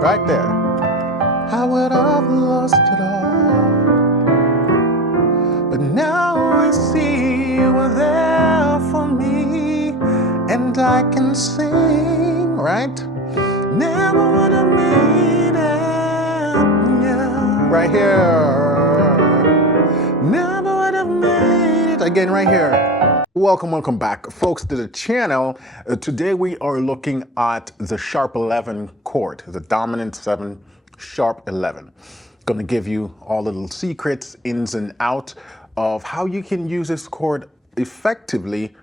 right there. I would have lost it all, but now I see you were there for me, and I can sing, right? Never would have made it, yeah. Right here. Never would have made it. Again, right here. Welcome back, folks, to the channel. Today we are looking at the sharp 11 chord, the dominant 7, sharp 11. Going to give you all the little secrets, ins and out of how you can use this chord effectively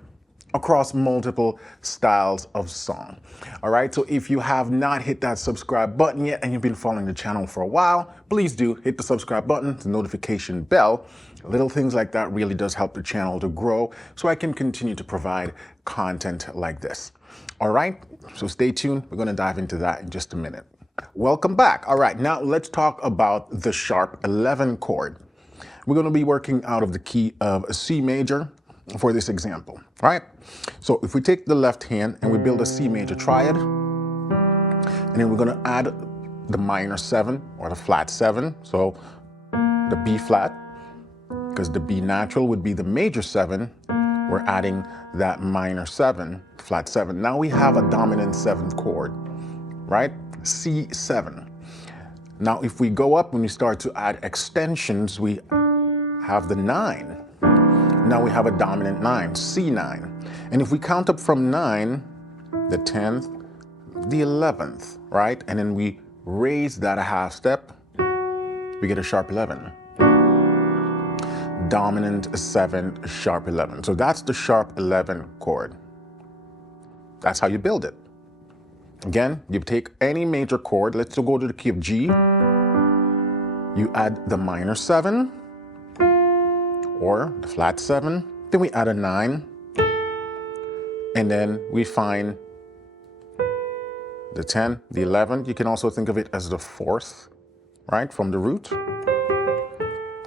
across multiple styles of song. All right, so if you have not hit that subscribe button yet and you've been following the channel for a while, please do hit the subscribe button, the notification bell. Little things like that really does help the channel to grow so I can continue to provide content like this. All right, so stay tuned. We're going to dive into that in just a minute. Welcome back. All right, now let's talk about the sharp 11 chord. We're going to be working out of the key of C major for this example, right? So if we take the left hand and we build a C major triad, and then we're going to add the minor 7 or the flat 7, so the B flat, because the B natural would be the major 7, we're adding that minor 7, flat 7. Now we have a dominant 7th chord, right? C7. Now if we go up, when we start to add extensions, we have the 9. Now we have a dominant 9, C9. And if we count up from 9, the 10th, the 11th, right? And then we raise that a half step, we get a sharp 11. Dominant 7, sharp 11. So that's the sharp 11 chord. That's how you build it. Again, you take any major chord. Let's go to the key of G. You add the minor 7 or the flat 7. Then we add a 9. And then we find the 10, the 11. You can also think of it as the 4th, right, from the root.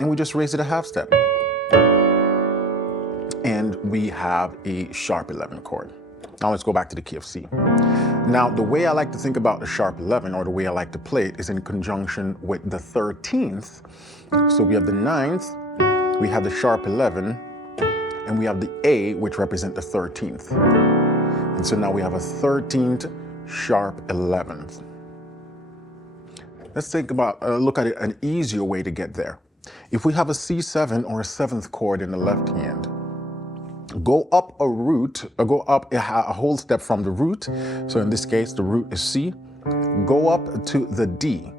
And we just raise it a half step. And we have a sharp 11 chord. Now let's go back to the key of C. Now, the way I like to think about the sharp 11, or the way I like to play it, is in conjunction with the 13th. So we have the 9th, we have the sharp 11, and we have the A, which represent the 13th. And so now we have a 13th sharp 11th. Let's think about, look at it an easier way to get there. If we have a C7 or a 7th chord in the left hand, go up a root, go up a whole step from the root. So in this case, the root is C. Go up to the D,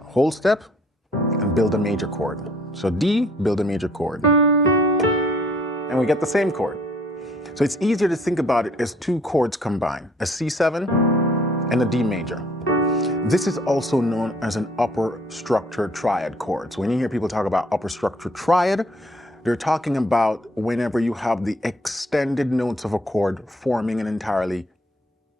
whole step, and build a major chord. So D, build a major chord. And we get the same chord. So it's easier to think about it as two chords combined, a C7 and a D major. This is also known as an upper structure triad chord. So when you hear people talk about upper structure triad, they're talking about whenever you have the extended notes of a chord forming an entirely,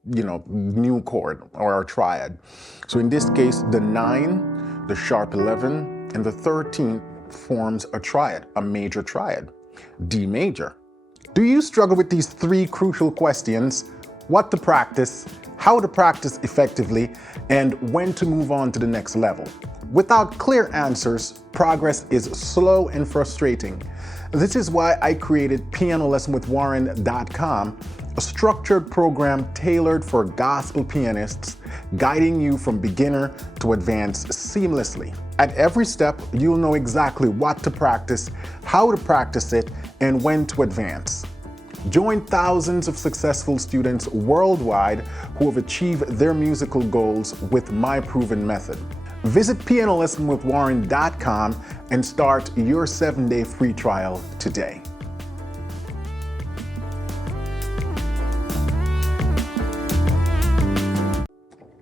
new chord or a triad. So in this case, the 9, the sharp 11, and the 13 forms a triad, a major triad, D major. Do you struggle with these 3 crucial questions? What to practice, how to practice effectively, and when to move on to the next level? Without clear answers, progress is slow and frustrating. This is why I created PianoLessonWithWarren.com, a structured program tailored for gospel pianists, guiding you from beginner to advanced seamlessly. At every step, you'll know exactly what to practice, how to practice it, and when to advance. Join thousands of successful students worldwide who have achieved their musical goals with my proven method. Visit PianoLessonWithWarren.com and start your 7-day free trial today.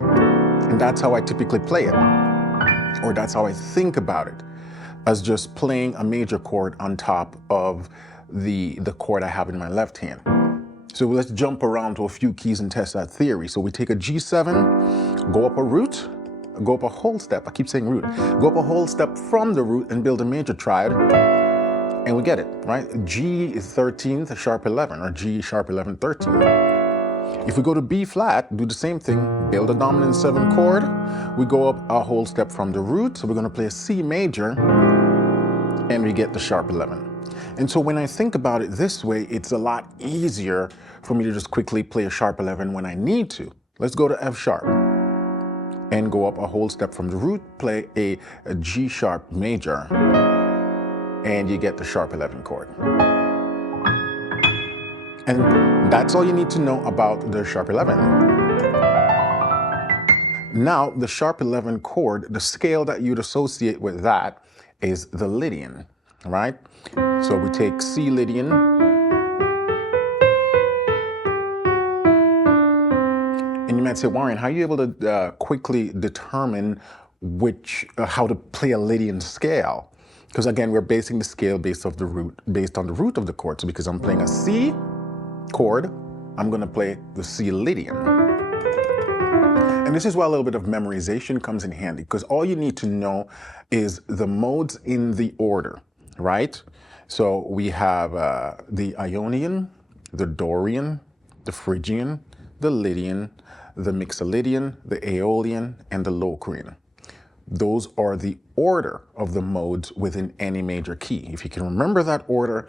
And that's how I typically play it, or that's how I think about it, as just playing a major chord on top of the chord I have in my left hand. So let's jump around to a few keys and test that theory. So we take a G7, go up a root, go up a whole step, I keep saying root, go up a whole step from the root and build a major triad, and we get it, right? G is 13th, sharp 11, or G sharp 11, 13. If we go to B flat, do the same thing, build a dominant 7 chord. We go up a whole step from the root, so we're going to play a C major, and we get the sharp 11. And so when I think about it this way, it's a lot easier for me to just quickly play a sharp 11 when I need to. Let's go to F sharp and go up a whole step from the root, play a G sharp major, and you get the sharp 11 chord. And that's all you need to know about the sharp 11. Now, the sharp 11 chord, the scale that you'd associate with that is the Lydian, right? So we take C Lydian, and you might say, Warren, how are you able to quickly determine how to play a Lydian scale? Because again, we're basing the scale based on the root of the chord. So because I'm playing a C chord, I'm going to play the C Lydian. And this is where a little bit of memorization comes in handy, because all you need to know is the modes in the order, right? So we have the Ionian, the Dorian, the Phrygian, the Lydian, the Mixolydian, the Aeolian, and the Locrian. Those are the order of the modes within any major key. If you can remember that order,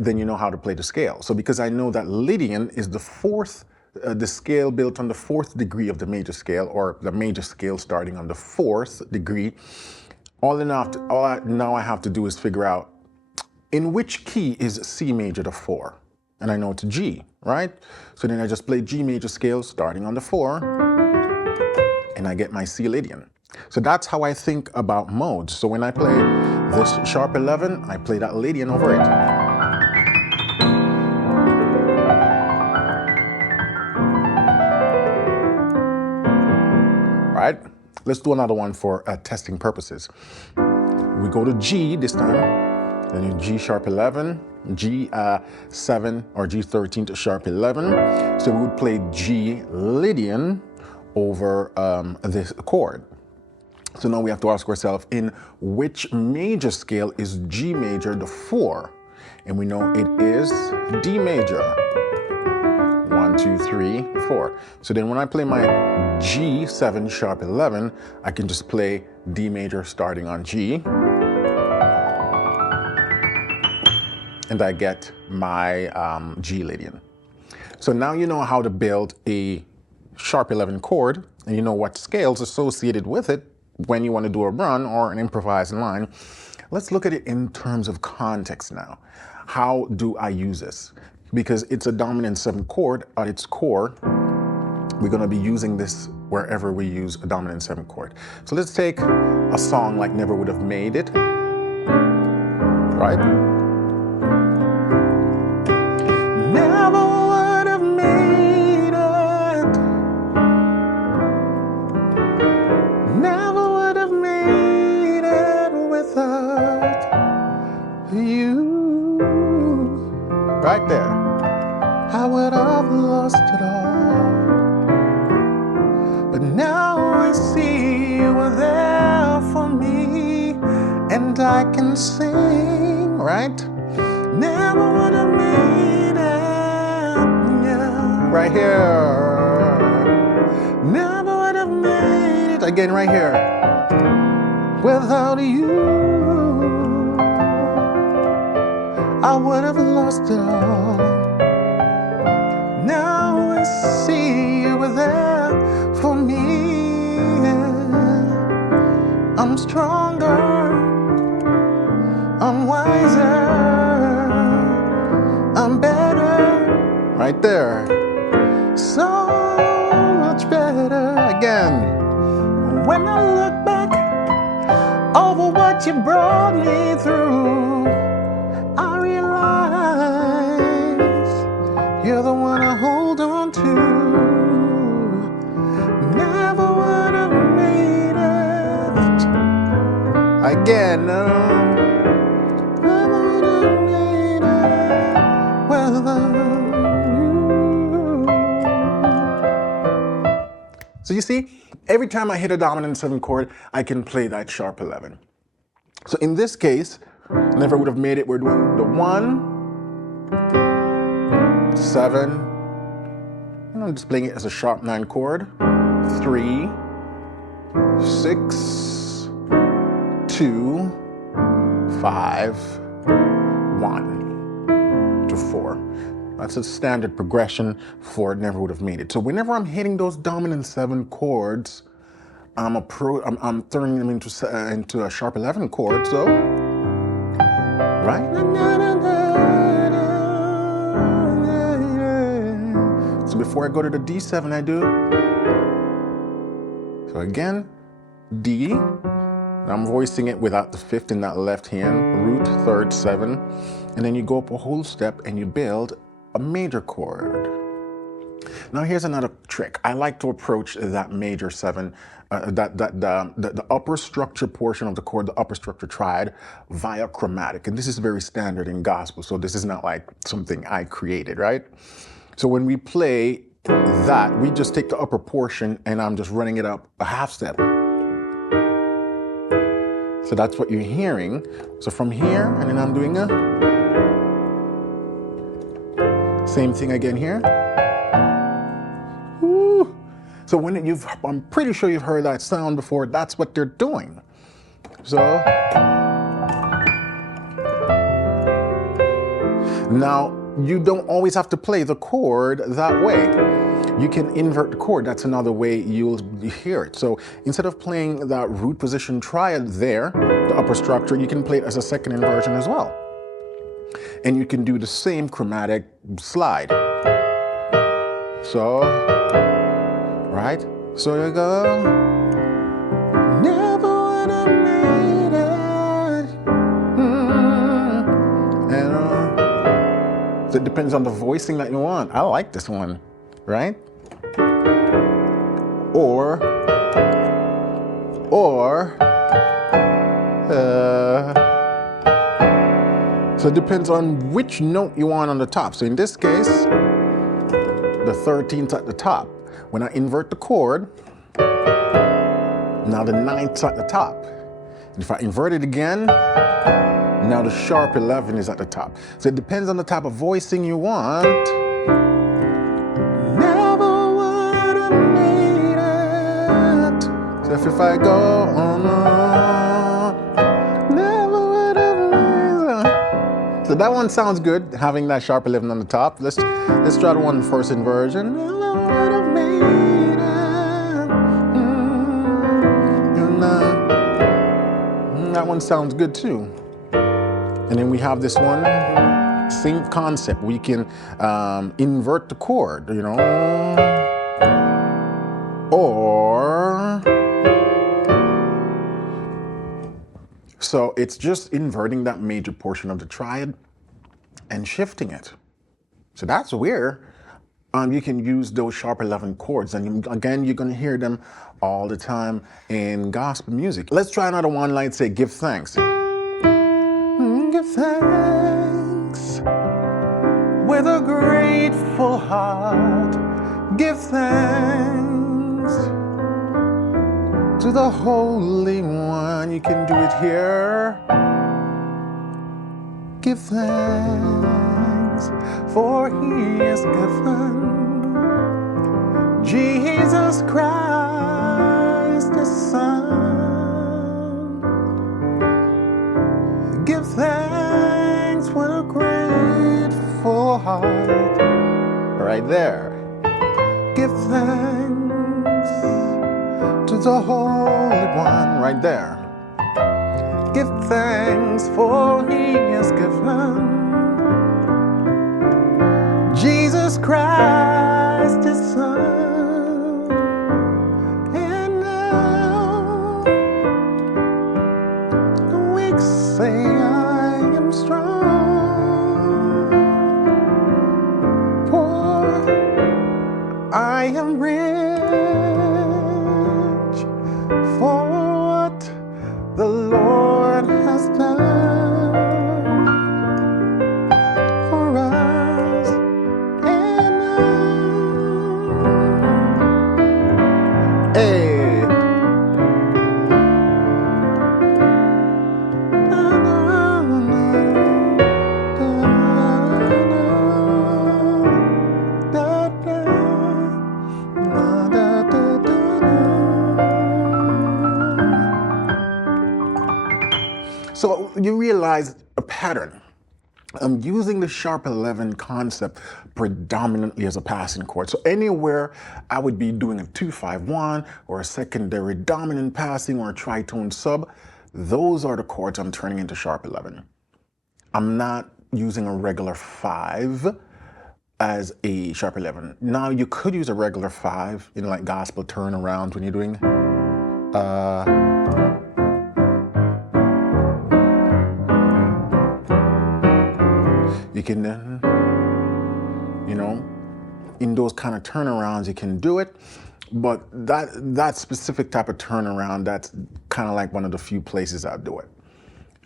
then you know how to play the scale. So because I know that Lydian is the fourth, the scale built on the 4th degree of the major scale, or the major scale starting on the 4th degree, now I have to do is figure out in which key is C major the 4. And I know it's G, right? So then I just play G major scale starting on the 4, and I get my C Lydian. So that's how I think about modes. So when I play this sharp 11, I play that Lydian over it. Right? Let's do another one for testing purposes. We go to G this time, then in G sharp 11, G7 or G13 to sharp 11. So we would play G Lydian over this chord. So now we have to ask ourselves, in which major scale is G major the 4? And we know it is D major. 1, 2, 3, 4. So then when I play my G7 sharp 11, I can just play D major starting on G. And I get my G Lydian. So now you know how to build a sharp 11 chord, and you know what scales associated with it when you want to do a run or an improvised line. Let's look at it in terms of context now. How do I use this? Because it's a dominant 7 chord at its core, we're going to be using this wherever we use a dominant 7 chord. So let's take a song like Never Would Have Made It, right? Never would have made it. Never would have made it without you. Right there. I would have lost it all. But now I see you were there for me, and I can sing, right? Never would have made it, yeah. Right here. Never would have made it, again right here, without you. I would have lost it all. Now I see you were there for me. I'm stronger, I'm wiser, I'm better. Right there. So much better. Again. When I look back over what you brought me through, I realize you're the one I hold on to. Never would have made it. Again, never would have made it without you. So you see, every time I hit a dominant 7 chord, I can play that sharp 11. So in this case, never would have made it. We're doing the 1, 7, I'm just playing it as a sharp 9 chord. 3, 6, 2, 5, 1 to 4. That's a standard progression for Never Would Have Made It. So whenever I'm hitting those dominant 7 chords, I'm turning them into a sharp 11 chord. So, right? So before I go to the D7, I do. So again, D. I'm voicing it without the 5th in that left hand, root, 3rd, 7, and then you go up a whole step and you build a major chord. Now here's another trick. I like to approach that major 7, the upper structure portion of the chord, the upper structure triad, via chromatic. And this is very standard in gospel, so this is not like something I created, right? So when we play that, we just take the upper portion and I'm just running it up a half step. So that's what you're hearing. So from here, and then I'm doing a same thing again here. Woo. So when I'm pretty sure you've heard that sound before. That's what they're doing. So now you don't always have to play the chord that way. You can invert the chord. That's another way you'll hear it. So instead of playing that root position triad there, the upper structure, you can play it as a second inversion as well. And you can do the same chromatic slide. So, right? So you go. Never would have made it. And so it depends on the voicing that you want. I like this one, right? Or so it depends on which note you want on the top. So in this case, the 13th at the top. When I invert the chord, now the 9th at the top. And if I invert it again, now the sharp 11 is at the top. So it depends on the type of voicing you want. If I go on, never would have made it. So that one sounds good, having that sharp 11 on the top. Let's try the one first inversion. Never would have made it. That one sounds good too. And then we have this one, same concept. We can invert the chord, you know, or. So it's just inverting that major portion of the triad and shifting it. So that's where you can use those sharp 11 chords. And again, you're going to hear them all the time in gospel music. Let's try another one, like say, give thanks. Give thanks with a grateful heart. Give thanks to the Holy One. You can do it here. Give thanks, for He is given Jesus Christ, His Son. Give thanks with a grateful heart. Right there. Give thanks to the Holy One, right there. Give thanks, for He is given Jesus Christ, His Son. And now the weak say, I am strong, for I am rich for what the Lord has done for us, and I you realize a pattern. I'm using the sharp 11 concept predominantly as a passing chord. So anywhere I would be doing a 2-5-1 or a secondary dominant passing or a tritone sub, those are the chords I'm turning into sharp 11. I'm not using a regular 5 as a sharp 11. Now you could use a regular 5 in like gospel turnarounds when you're doing you can, you know, in those kind of turnarounds, you can do it. But that specific type of turnaround, that's kind of like one of the few places I do it.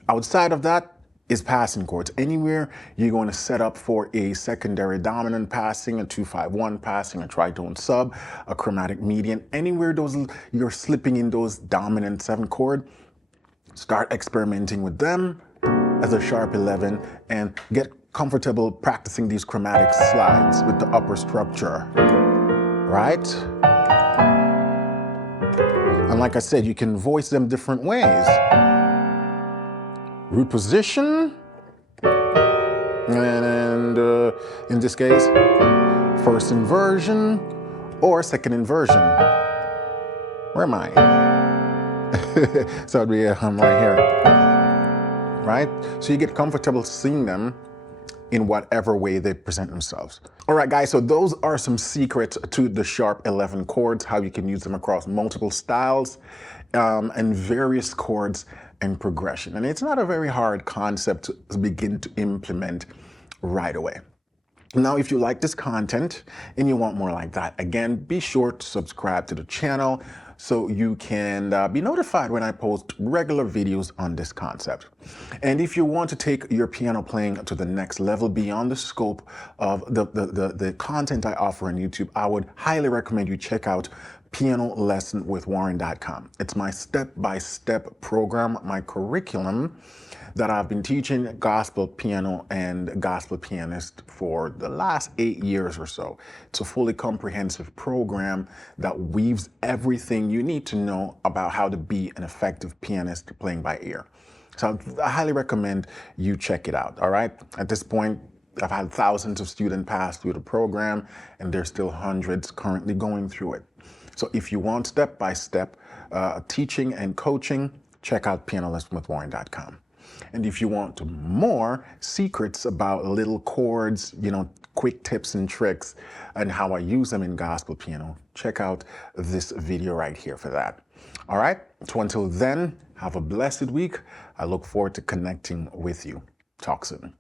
Outside of that is passing chords. Anywhere you're going to set up for a secondary dominant passing, a 2-5-1 passing, a tritone sub, a chromatic median, anywhere you're slipping in those dominant 7 chord, start experimenting with them as a sharp 11 and get comfortable practicing these chromatic slides with the upper structure, right? And like I said, you can voice them different ways. Root position, and in this case, first inversion or second inversion. Where am I? So it'd be right here, right? So you get comfortable seeing them in whatever way they present themselves. All right, guys, so those are some secrets to the sharp 11 chords, how you can use them across multiple styles and various chords and progression. And it's not a very hard concept to begin to implement right away. Now, if you like this content and you want more like that, again, be sure to subscribe to the channel so you can be notified when I post regular videos on this concept. And if you want to take your piano playing to the next level beyond the scope of the content I offer on YouTube, I would highly recommend you check out pianolessonwithwarren.com. It's my step-by-step program, my curriculum that I've been teaching gospel piano and gospel pianist for the last 8 years or so. It's a fully comprehensive program that weaves everything you need to know about how to be an effective pianist playing by ear. So I highly recommend you check it out, all right? At this point, I've had thousands of students pass through the program, and there's still hundreds currently going through it. So if you want step-by-step teaching and coaching, check out pianolessonwithwarren.com. And if you want more secrets about little chords, you know, quick tips and tricks and how I use them in gospel piano, check out this video right here for that. All right, so until then, have a blessed week. I look forward to connecting with you. Talk soon.